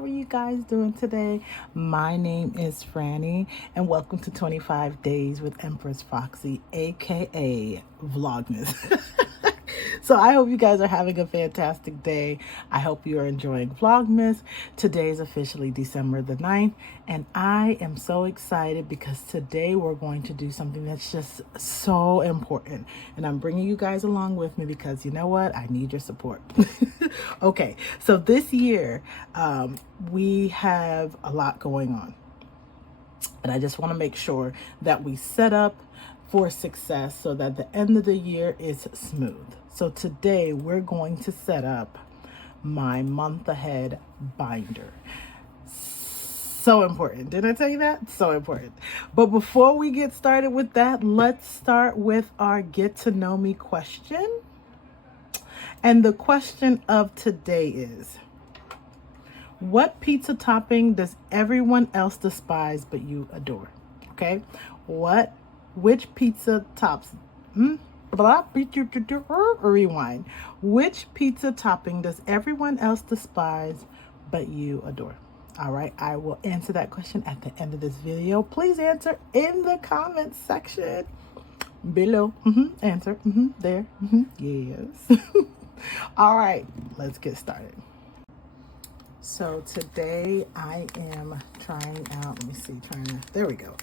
How are you guys doing today? My name is Franny, and welcome to 25 Days with Empress Foxxy, aka Vlogmas. So I hope you guys are having a fantastic day. I hope you are enjoying Vlogmas. Today is officially December the 9th, and I am so excited because today we're going to do something that's just so important. And I'm bringing you guys along with me because you know what? I need your support. Okay, so this year we have a lot going on. And I just want to make sure that we set up for success so that the end of the year is smooth. So today we're going to set up my month ahead binder. So important. Didn't I tell you that? So important. But before we get started with that, let's start with our get to know me question. And the question of today is, what pizza topping does everyone else despise but you adore? Okay. Which pizza tops, rewind. Which pizza topping does everyone else despise but you adore? All right. I will answer that question at the end of this video. Please answer in the comments section below. Answer. There. Yes. All right. Let's get started. So today I am trying out, there we go.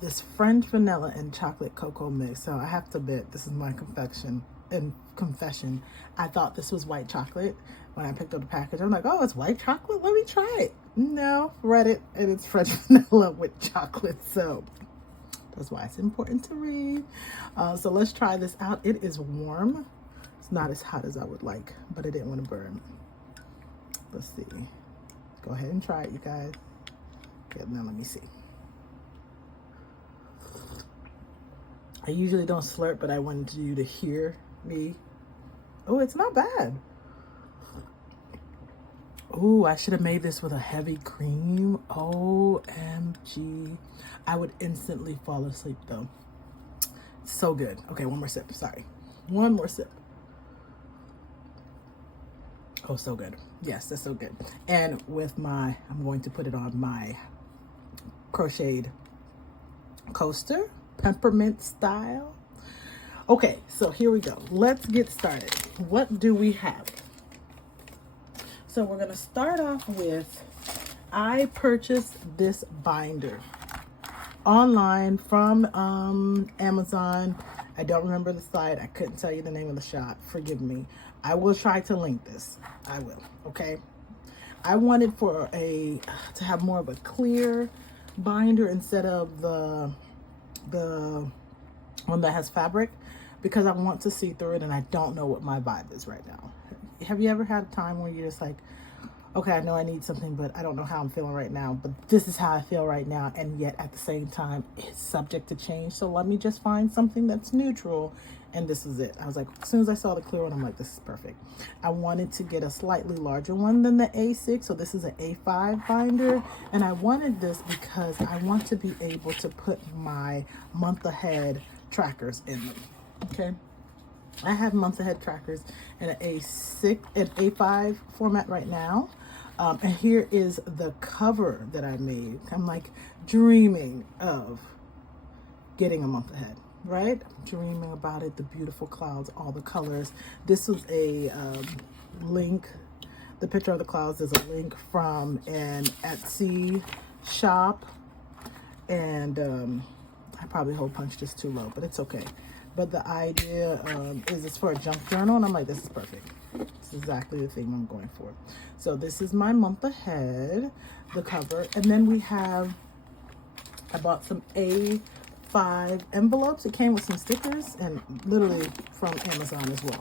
This French vanilla and chocolate cocoa mix. So I have to admit, this is my confession. I thought this was white chocolate when I picked up the package. I'm like, oh, it's white chocolate? Let me try it. No, read it, and it's French vanilla with chocolate. So that's why it's important to read. So let's try this out. It is warm. It's not as hot as I would like, but I didn't want to burn. Let's see. Go ahead and try it, you guys. Okay, now let me see. I usually don't slurp, but I wanted you to hear me. Oh, it's not bad. Oh, I should have made this with a heavy cream. OMG. I would instantly fall asleep though. So good. Okay, one more sip. Sorry. One more sip. Oh, so good. Yes, that's so good. And with I'm going to put it on my crocheted coaster, peppermint style. Okay, so here we go. Let's get started. What do we have? So we're going to start off with, I purchased this binder online from Amazon. I don't remember the site. I couldn't tell you the name of the shop. Forgive me. I will try to link this. I will. Okay. I wanted to have more of a clear binder instead of the one that has fabric, because I want to see through it and I don't know what my vibe is right now. Have you ever had a time where you're just like, okay, I know I need something, but I don't know how I'm feeling right now, but this is how I feel right now, and yet at the same time, it's subject to change, so let me just find something that's neutral, and this is it. I was like, as soon as I saw the clear one, I'm like, this is perfect. I wanted to get a slightly larger one than the A6, so this is an A5 binder, and I wanted this because I want to be able to put my month ahead trackers in them, okay? I have month ahead trackers in an A5 format right now. And here is the cover that I made. I'm like dreaming of getting a month ahead, right? I'm dreaming about it, the beautiful clouds, all the colors. This was a link. The picture of the clouds is a link from an Etsy shop. And I probably hole punched this too low, but it's okay. But the idea is it's for a junk journal, and I'm like, this is perfect. This is exactly the thing I'm going for. So this is my month ahead, the cover. And then we have, I bought some A5 envelopes. It came with some stickers and literally from Amazon as well.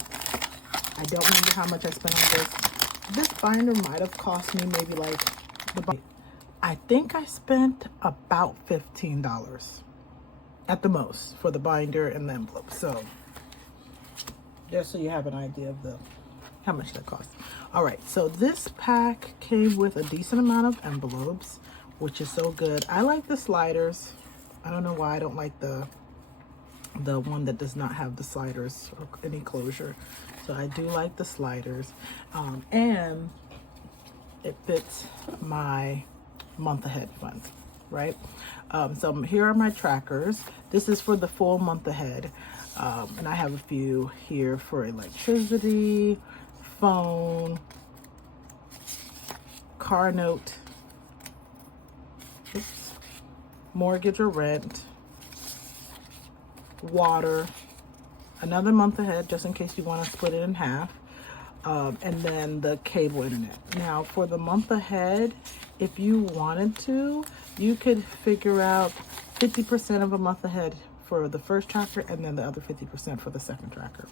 I don't remember how much I spent on this. This binder might have cost me maybe like, I think I spent about $15 at the most for the binder and the envelope. So just so you have an idea of how much that cost. All right, so this pack came with a decent amount of envelopes, which is so good. I like the sliders. I don't know why I don't like the one that does not have the sliders or any closure. So I do like the sliders. And it fits my month ahead fund, right? So here are my trackers. This is for the full month ahead. And I have a few here for electricity, phone, car note, oops, mortgage or rent, water, another month ahead just in case you want to split it in half, and then the cable internet. Now for the month ahead, if you wanted to, you could figure out 50% of a month ahead for the first tracker and then the other 50% for the second tracker,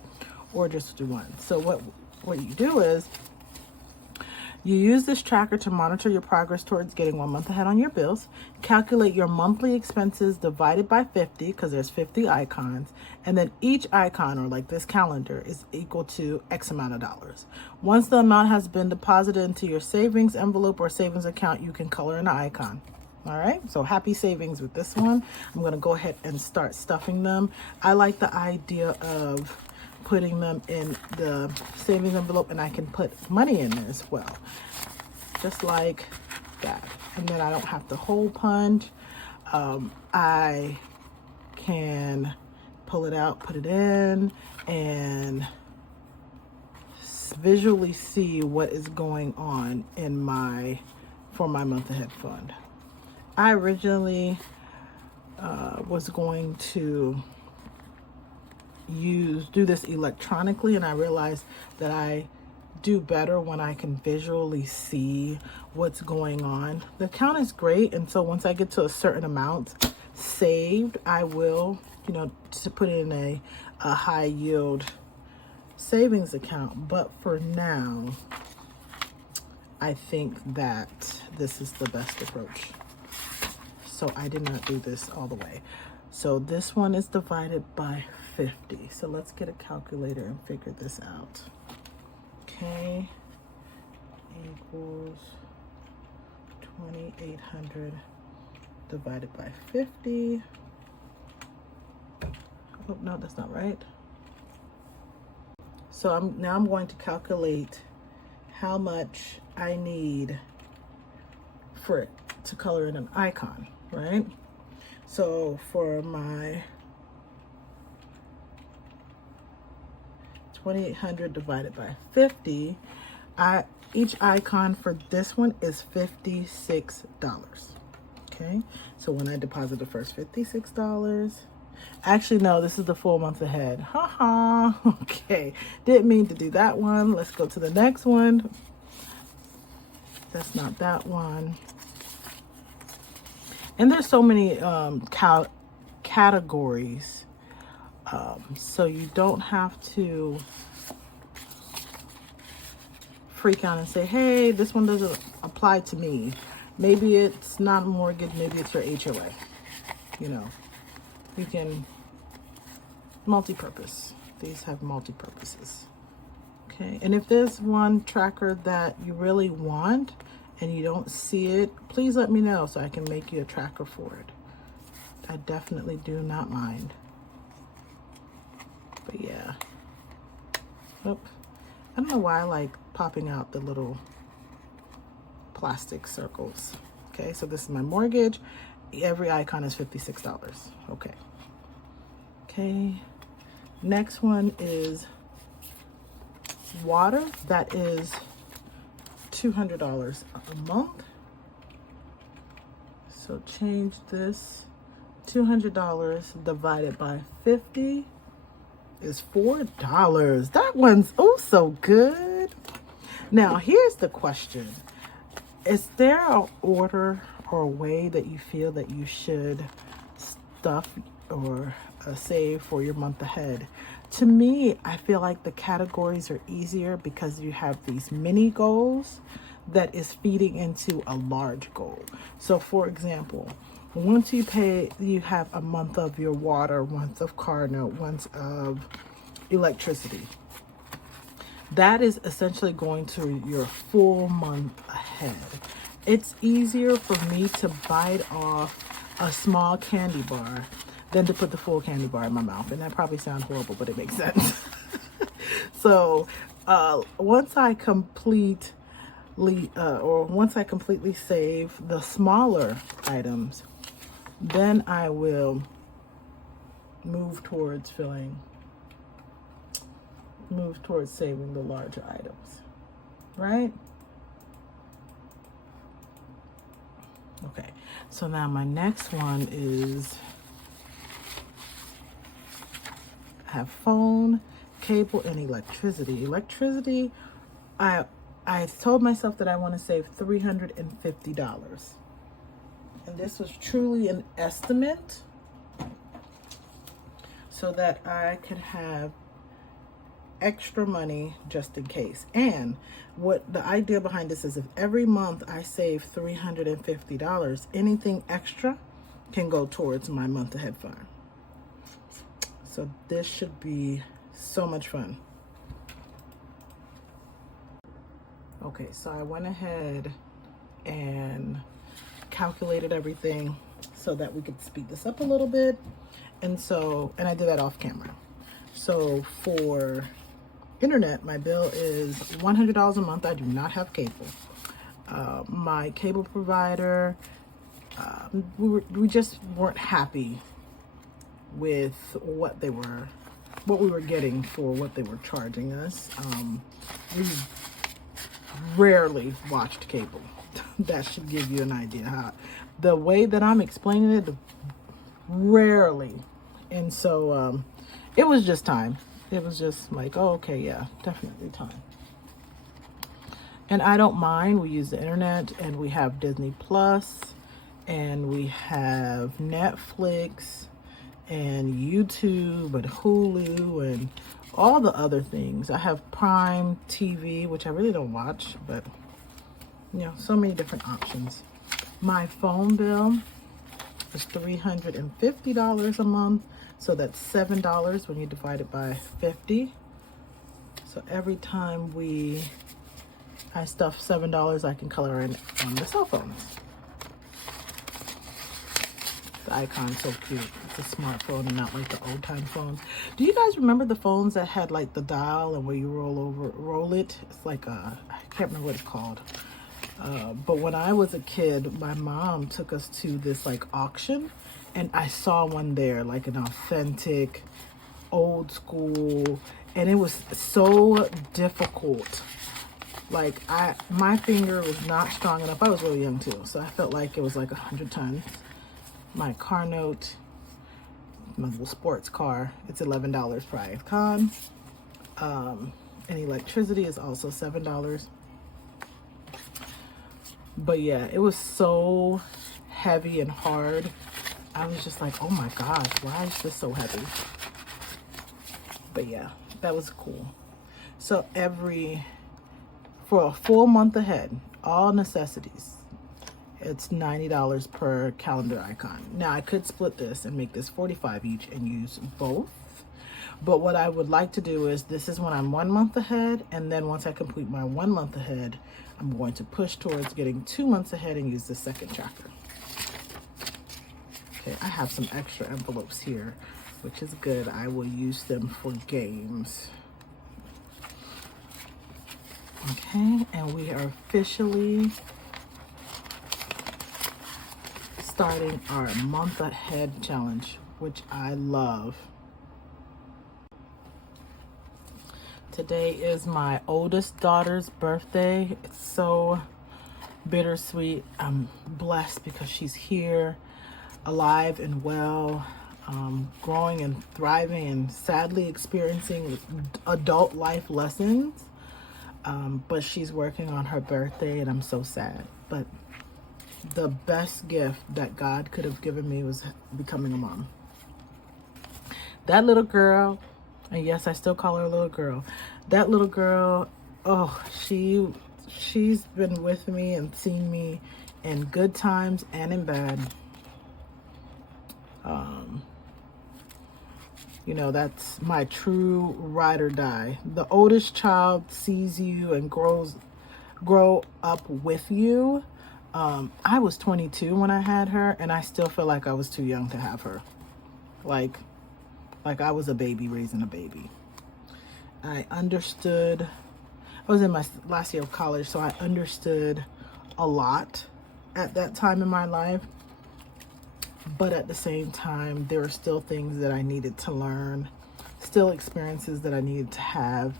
or just do one. So what you do is you use this tracker to monitor your progress towards getting 1 month ahead on your bills, calculate your monthly expenses divided by 50, because there's 50 icons, and then each icon, or like this calendar, is equal to X amount of dollars. Once the amount has been deposited into your savings envelope or savings account, you can color in the icon. All right, so happy savings with this one. I'm gonna go ahead and start stuffing them. I like the idea of putting them in the savings envelope, and I can put money in there as well, just like that. And then I don't have to hole punch. I can pull it out, put it in, and visually see what is going on in for my month ahead fund. I originally was going to do this electronically, and I realized that I do better when I can visually see what's going on. The account is great, and so once I get to a certain amount saved, I will, to put it in a high yield savings account. But for now, I think that this is the best approach. So I did not do this all the way. So this one is divided by 50. So let's get a calculator and figure this out. Okay, equals 2,800 divided by 50. Oh, no, that's not right. So I'm going to calculate how much I need for it to color in an icon, right? So for my 2,800 divided by 50, each icon for this one is $56. Okay, so when I deposit the first $56, actually no, this is the full month ahead. Haha. Okay, didn't mean to do that one. Let's go to the next one. That's not that one. And there's so many categories, so you don't have to freak out and say, hey, this one doesn't apply to me. Maybe it's not a mortgage, maybe it's your HOA. You can multi-purpose. These have multi-purposes. Okay, and if there's one tracker that you really want and you don't see it, please let me know so I can make you a tracker for it. I definitely do not mind. But yeah. Nope. I don't know why I like popping out the little plastic circles. Okay, so this is my mortgage. Every icon is $56. Okay. Okay. Next one is water. That is $200 a month. So change this. $200 divided by 50 is $4. That one's oh so good. Now here's the question. Is there an order or a way that you feel that you should stuff or save for your month ahead? To me, I feel like the categories are easier because you have these mini goals that is feeding into a large goal. So for example, once you have a month of your water, month of car note, month of electricity. That is essentially going to your full month ahead. It's easier for me to bite off a small candy bar than to put the full candy bar in my mouth. And that probably sounds horrible, but it makes sense. So once I complete or once I completely save the smaller items, then I will move towards saving the larger items, right? Okay, so now my next one is I have phone, cable, and electricity. Electricity, I told myself that I want to save $350. And this was truly an estimate so that I could have extra money just in case. And what the idea behind this is, if every month I save $350, anything extra can go towards my month ahead fund. So this should be so much fun. Okay, so I went ahead and calculated everything so that we could speed this up a little bit. And I did that off camera. So for internet, my bill is $100 a month. I do not have cable. My cable provider, we just weren't happy with what we were getting for what they were charging us. We rarely watched cable. That should give you an idea how the way that I'm explaining it, rarely. And so it was just time. It was just like, oh, okay, yeah, definitely time. And I don't mind. We use the internet, and we have Disney Plus, and we have Netflix, and YouTube, and Hulu, and all the other things. I have Prime TV, which I really don't watch, but you know, so many different options. My phone bill is $350 a month, so that's $7 when you divide it by 50. So every time I stuff $7, I can color in on the cell phones. The icon's so cute. It's a smartphone and not like the old time phones. Do you guys remember the phones that had like the dial and where you roll it? It's like I can't remember what it's called. But when I was a kid, my mom took us to this like auction, and I saw one there, like an authentic, old school, and it was so difficult. Like my finger was not strong enough. I was really young too, so I felt like it was like 100 tons. My car note, my little sports car, it's $11 per icon. And electricity is also $7. But yeah, it was so heavy and hard. I was just like, oh my gosh, why is this so heavy? But yeah, that was cool. So for a full month ahead, all necessities, it's $90 per calendar icon. Now I could split this and make this $45 each and use both. But what I would like to do is, this is when I'm 1 month ahead, and then once I complete my 1 month ahead, I'm going to push towards getting 2 months ahead and use the second tracker. Okay, I have some extra envelopes here, which is good. I will use them for games. Okay, and we are officially starting our month ahead challenge, which I love. Today is my oldest daughter's birthday. It's so bittersweet. I'm blessed because she's here, alive and well, growing and thriving, and sadly experiencing adult life lessons. But she's working on her birthday, and I'm so sad. But the best gift that God could have given me was becoming a mom. That little girl, and yes, I still call her a little girl. That little girl, oh, she's been with me and seen me in good times and in bad. You know, that's my true ride or die. The oldest child sees you and grow up with you. I was 22 when I had her, and I still feel like I was too young to have her. Like I was a baby raising a baby. I understood. I was in my last year of college, so I understood a lot at that time in my life. But at the same time, there were still things that I needed to learn, still experiences that I needed to have.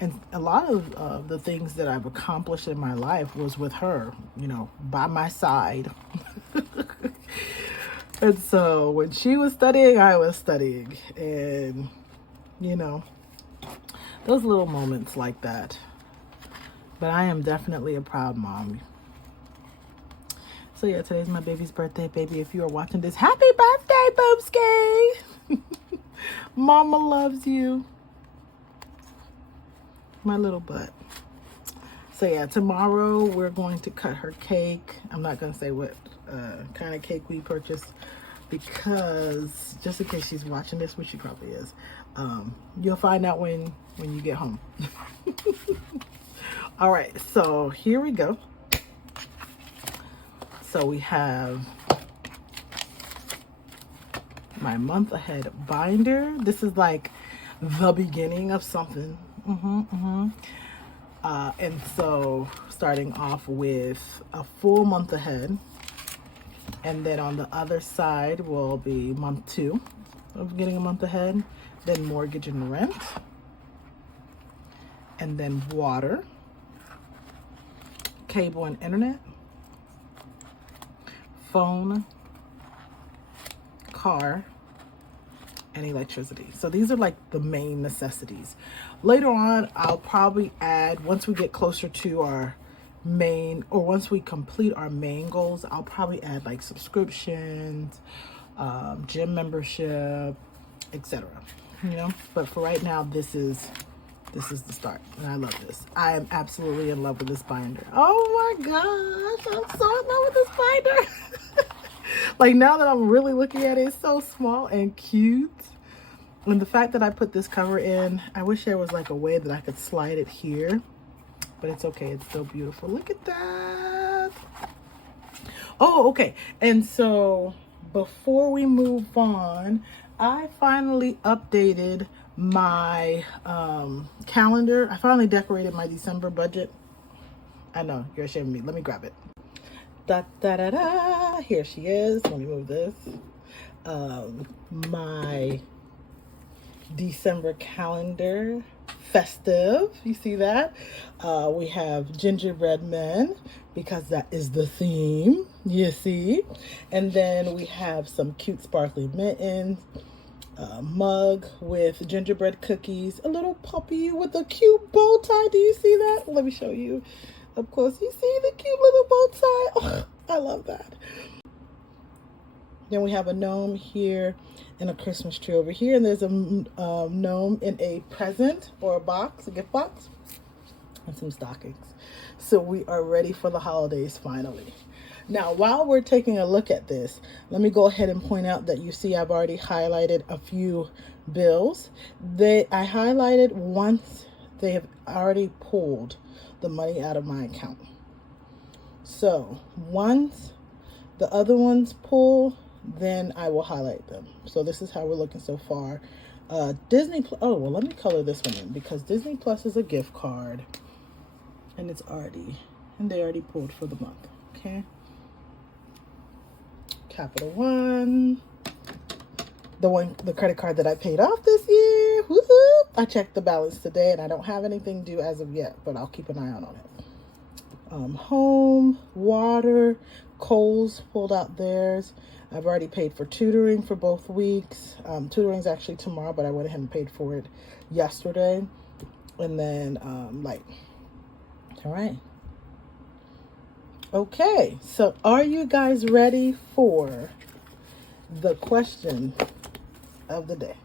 And a lot of the things that I've accomplished in my life was with her, you know, by my side. And so when she was studying, I was studying. And, you know, those little moments like that. But I am definitely a proud mom. So yeah, today's my baby's birthday. Baby, if you are watching this, happy birthday, Boobski! Mama loves you. My little butt. So yeah, tomorrow we're going to cut her cake. I'm not going to say what kind of cake we purchased, because just in case she's watching this, which she probably is, you'll find out when you get home. All right, so here we go. So we have my month ahead binder. This is like the beginning of something. And so starting off with a full month ahead. And then on the other side will be month 2 of getting a month ahead. Then mortgage and rent. And then water, cable and internet, phone, car, and electricity. So these are like the main necessities. Later on, I'll probably add, once we get closer to our main, or once we complete our main goals, I'll probably add like subscriptions, gym membership, etc. You know, but for right now, this is the start, and I love this. I am absolutely in love with this binder. Oh my gosh, I'm so in love with this binder. Like, now that I'm really looking at it, it's so small and cute. And the fact that I put this cover in, I wish there was like a way that I could slide it here, but it's okay. It's still beautiful. Look at that. Oh, okay. And so before we move on, I finally updated my calendar. I finally decorated my December budget. I know, you're ashamed of me. Let me grab it. Da da da da. Here she is. Let me move this. My December calendar, festive. You see that? We have gingerbread men, because that is the theme. You see? And then we have some cute sparkly mittens. Mug with gingerbread cookies, a little puppy with a cute bow tie. Do you see that? Let me show you up close. You see the cute little bow tie? Oh, I love that. Then we have a gnome here and a Christmas tree over here, and there's a gnome in a present or a box, a gift box, and some stockings. So we are ready for the holidays finally. Now, while we're taking a look at this, let me go ahead and point out that you see I've already highlighted a few bills. I highlighted once they have already pulled the money out of my account. So once the other ones pull, then I will highlight them. So this is how we're looking so far. Disney, oh, well, let me color this one in, because Disney Plus is a gift card, and they already pulled for the month. Okay. Capital One, the credit card that I paid off this year. Woo-hoo! I checked the balance today, and I don't have anything due as of yet, but I'll keep an eye out on it. Home, water, Kohl's pulled out theirs. I've already paid for tutoring for both weeks. Tutoring's actually tomorrow, but I went ahead and paid for it yesterday. And then light. All right. Okay, so are you guys ready for the question of the day?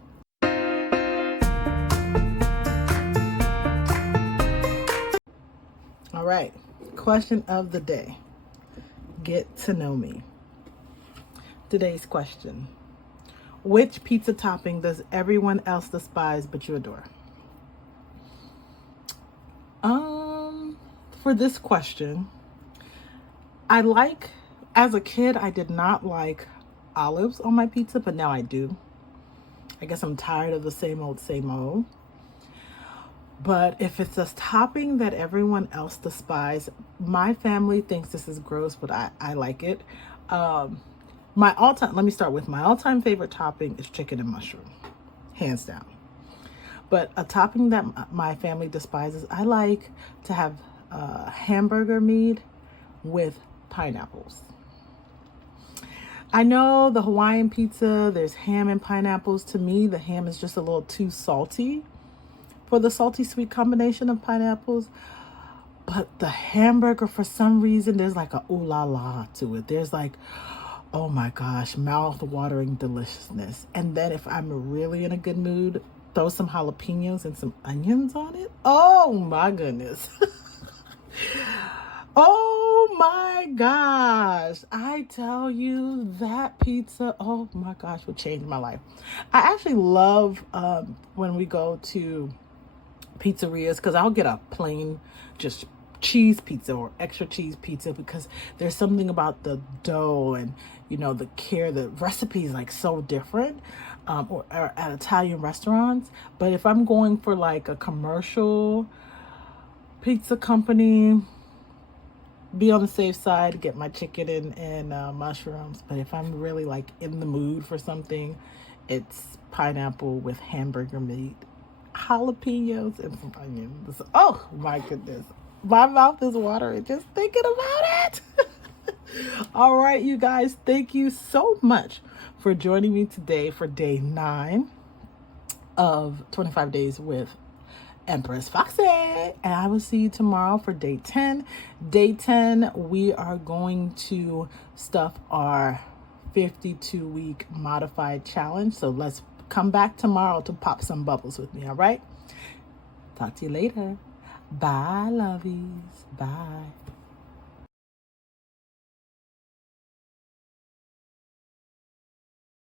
All right, question of the day. Get to know me. Today's question: which pizza topping does everyone else despise but you adore? For this question, as a kid, I did not like olives on my pizza, but now I do. I guess I'm tired of the same old, But if it's a topping that everyone else despises, my family thinks this is gross, but I like it. Let me start with my all-time favorite topping is chicken and mushroom, hands down. But a topping that my family despises, I like to have hamburger meat with pineapples. I know the Hawaiian pizza, there's ham and pineapples. To me, the ham is just a little too salty for the salty sweet combination of pineapples. But the hamburger, for some reason, there's like a ooh la la to it. There's like, oh my gosh, mouth-watering deliciousness. And then if I'm really in a good mood, throw some jalapenos and some onions on it. Oh my goodness. Oh my gosh. I tell you, that pizza, oh my gosh, would change my life. I actually love when we go to pizzerias, because I'll get a plain just cheese pizza or extra cheese pizza, because there's something about the dough and, you know, the care. The recipe is like so different or at Italian restaurants. But if I'm going for like a commercial pizza company, be on the safe side, get my chicken and mushrooms. But if I'm really like in the mood for something, it's pineapple with hamburger meat, jalapenos, and some onions. Oh my goodness. My mouth is watering just thinking about it. All right, you guys, thank you so much for joining me today for day 9 of 25 days with Empress Foxxy. And I will see you tomorrow for day 10. Day 10, we are going to stuff our 52-week modified challenge. So let's come back tomorrow to pop some bubbles with me, all right? Talk to you later. Bye, lovies. Bye.